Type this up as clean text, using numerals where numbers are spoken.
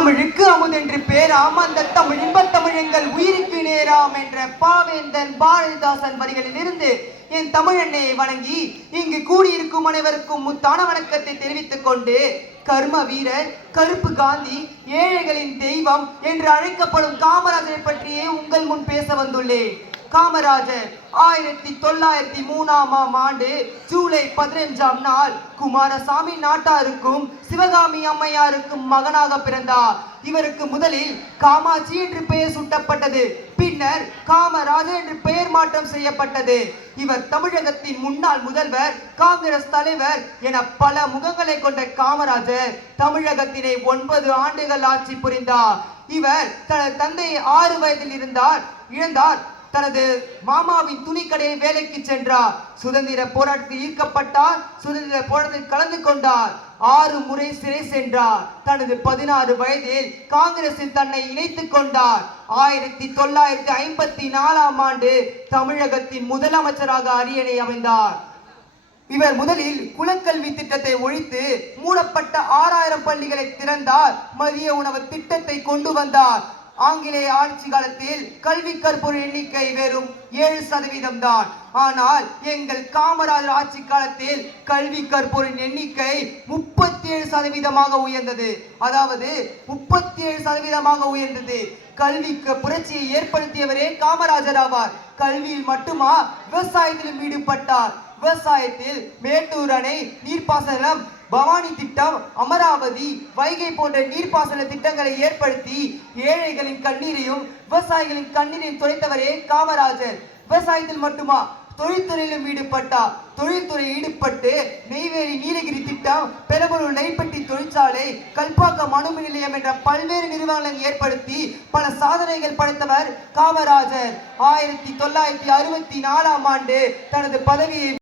தமிழுக்கு அமுதென்று பேராம் அந்த தமிழ் இன்பத்தமிழ் எங்கள் உயிருக்கு நேராம் என்ற பாவேந்தன் பாரதிதாசன் வரிகளிலிருந்து என் தமிழெண்ணையை வணங்கி இங்கு கூடியிருக்கும் அனைவருக்கும் முத்தான வணக்கத்தை தெரிவித்துக் கொண்டு கர்ம வீரர், கருப்பு காந்தி, ஏழைகளின் தெய்வம் என்று அழைக்கப்படும் காமராஜரை பற்றியே உங்கள் முன் பேச வந்துள்ளேன். காமராஜர் 1903ஆம் ஆண்டு ஜூலை 15ஆம் நாள் குமாரசாமி நாட்டாருக்கும் சிவகாமி அம்மையாருக்கும் மகனாக பிறந்தார். இவருக்கு முதலில் காமாட்சி என்று பெயர் சூட்டப்பட்டது. பின்னர் காமராஜர் என்று பெயர் மாற்றம் செய்யப்பட்டது. இவர் தமிழகத்தின் முன்னாள் முதல்வர், காங்கிரஸ் தலைவர் என பல முகங்களை கொண்ட காமராஜர் தமிழகத்தினை 9 ஆண்டுகள் ஆட்சி புரிந்தார். இவர் தனது தந்தையை 6 வயதில் இழந்தார். தனது மாமாவின் துணிக்கடையை வேலைக்கு சென்றார். சுதந்திர போராட்டத்தில் ஈர்க்கப்பட்டார். சுதந்திர போராட்டத்தில் கலந்து கொண்டார். 6 முறை சிறை சென்றார். தனது 16 வயதில் காங்கிரஸில் தன்னை இணைத்துக் கொண்டார். 1954ஆம் ஆண்டு தமிழகத்தின் முதலமைச்சராக அரியணை அமைந்தார். இவர் முதலில் குலக்கல்வி திட்டத்தை ஒழித்து மூடப்பட்ட 6000 பள்ளிகளை திறந்தார். மதிய உணவு திட்டத்தை கொண்டு வந்தார். ஆங்கிலேய ஆட்சி காலத்தில் கல்வி கற்போர் எண்ணிக்கை வெறும் 7% தான். ஆனால் எங்கள் காமராஜர் ஆட்சி காலத்தில் கல்வி கற்போரின் எண்ணிக்கை 37% உயர்ந்தது. அதாவது 37% உயர்ந்தது. கல்விக்கு புரட்சியை ஏற்படுத்தியவரே காமராஜர் ஆவார். கல்வியில் மட்டுமா, விவசாயத்திலும் ஈடுபட்டார். விவசாயத்தில் மேட்டூர் அணை நீர்ப்பாசனம், பவானி திட்டம், அமராவதி, வைகை போன்ற நீர்ப்பாசன திட்டங்களை ஏற்படுத்தி ஏழைகளின் கண்ணீரையும் விவசாயிகளின் கண்ணீரையும் துடைத்தவரே காமராஜர். விவசாயத்தில் மட்டுமா, தொழில்துறையிலும் ஈடுபட்டார். தொழில்துறை ஈடுபட்டு நெய்வேலி நீலகிரி திட்டம், பெரம்பலூர் நெய்ப்பட்டி தொழிற்சாலை, கல்பாக்கம் அணுமின் நிலையம் என்ற பல்வேறு நிறுவனங்களை ஏற்படுத்தி பல சாதனைகள் படைத்தவர் காமராஜர். 1964ஆம் ஆண்டு தனது பதவியை